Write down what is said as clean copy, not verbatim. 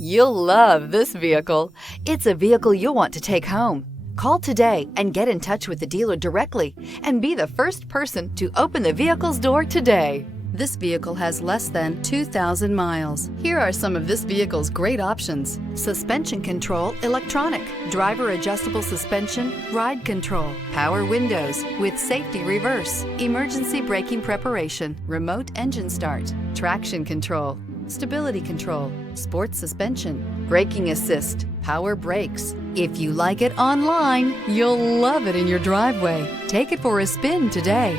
You'll love this vehicle. It's a vehicle you'll want to take home. Call today and get in touch with the dealer directly and be the first person to open the vehicle's door today. This vehicle has less than 2,000 miles. Here are some of this vehicle's great options: suspension control, electronic, driver adjustable suspension, ride control, power windows with safety reverse, emergency braking preparation, remote engine start, traction control, stability control, sports suspension, braking assist, power brakes. If you like it online, you'll love it in your driveway. Take it for a spin today.